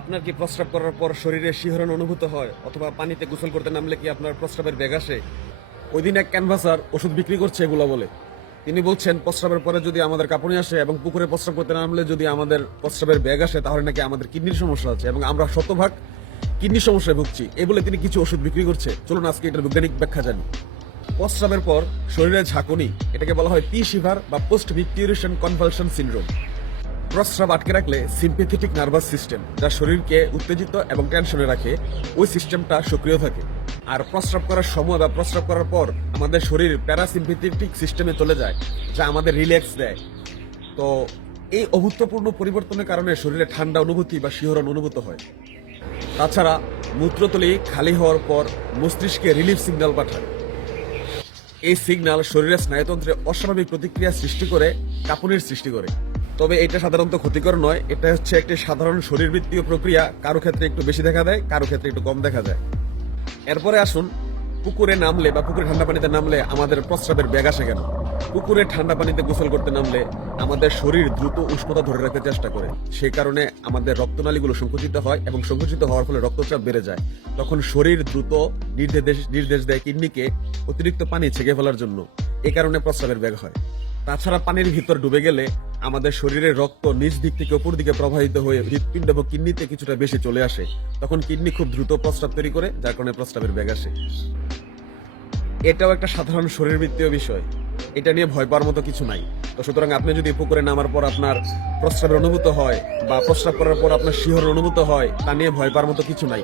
আপনার কি প্রস্রাব করার পর শরীরে শিহরণ অনুভূত হয় অথবা পানিতে গোসল করতে নামলে কি আপনার প্রস্রাবের ব্যাগ আসে? ওই দিন এক ক্যানভাসার ওষুধ বিক্রি করছে এগুলো বলে। তিনি বলছেন, প্রস্রাবের পরে যদি আমাদের কাঁপুনি আসে এবং পুকুরে প্রস্রাব করতে নামলে যদি আমাদের প্রস্রাবের ব্যাগ আসে, তাহলে নাকি আমাদের কিডনির সমস্যা আছে এবং আমরা শতভাগ কিডনির সমস্যায় ভুগছি। এই বলে তিনি কিছু ওষুধ বিক্রি করছে। চলুন আজকে এটার বৈজ্ঞানিক ব্যাখ্যা জানি। প্রস্রাবের পর শরীরে ঝাঁকুনি, এটাকে বলা হয় পি শিভার বা পোস্ট ভিক্টিউরেশন কনভালশন সিনড্রোম প্রস্রাব আটকে রাখলে সিম্পেথেটিক নার্ভাস সিস্টেম যা শরীরকে উত্তেজিত এবং টেনশনে রাখে, ওই সিস্টেমটা সক্রিয় থাকে। আর প্রস্রাব করার সময় বা প্রস্রাব করার পর আমাদের শরীর প্যারাসিম্পেথেটিক সিস্টেমে চলে যায়, যা আমাদের রিল্যাক্স দেয়। তো এই অভূতপূর্ণ পরিবর্তনের কারণে শরীরে ঠান্ডা অনুভূতি বা শিহরণ অনুভূত হয়। তাছাড়া মূত্রতলি খালি হওয়ার পর মস্তিষ্কে রিলিফ সিগন্যাল পাঠায়। এই সিগন্যাল শরীরের স্নায়ুতন্ত্রে অস্বাভাবিক প্রতিক্রিয়া সৃষ্টি করে, কাঁপুনির সৃষ্টি করে। তবে এটা সাধারণত ক্ষতিকর নয়। এটা হচ্ছে একটি সাধারণ শরীরবৃত্তীয় প্রক্রিয়া। কারও ক্ষেত্রে একটু বেশি দেখা দেয়, কারও ক্ষেত্রে একটু কম দেখা যায় এরপরে আসুন, পুকুরে নামলে বা পুকুরে ঠান্ডা পানিতে নামলে আমাদের প্রস্রাবের ব্যাগ আসে কেন? পুকুরে ঠান্ডা পানিতে গোসল করতে নামলে আমাদের শরীর দ্রুত উষ্ণতা ধরে রাখতে চেষ্টা করে। সেই কারণে আমাদের রক্তনালীগুলো সংকুচিত হয় এবং সংকুচিত হওয়ার ফলে রক্তচাপ বেড়ে যায়। তখন শরীর দ্রুত নির্দেশ নির্দেশ দেয় কিডনিকে অতিরিক্ত পানি ছেঁকে ফেলার জন্য। এ কারণে প্রস্রাবের ব্যাগ হয়। তাছাড়া পানির ভিতর ডুবে গেলে আমাদের শরীরের রক্ত নিচ দিক থেকে উপর দিকে প্রবাহিত হয়ে হৃৎপিণ্ড এবং কিডনিতে কিছুটা বেশি চলে আসে। তখন কিডনি খুব দ্রুত প্রস্রাব তৈরি করে, যার কারণে প্রস্রাবের ব্যাগ আসে। এটাও একটা সাধারণ শরীরবৃত্তীয় বিষয়। এটা নিয়ে ভয় পাওয়ার মতো কিছু নাই। তো সুতরাং আপনি যদি পুকুরে নামার পর আপনার প্রস্রাবের অনুভূত হয় বা প্রস্রাব করার পর আপনার শিহরণ অনুভূত হয়, তা নিয়ে ভয় পাওয়ার মতো কিছু নাই।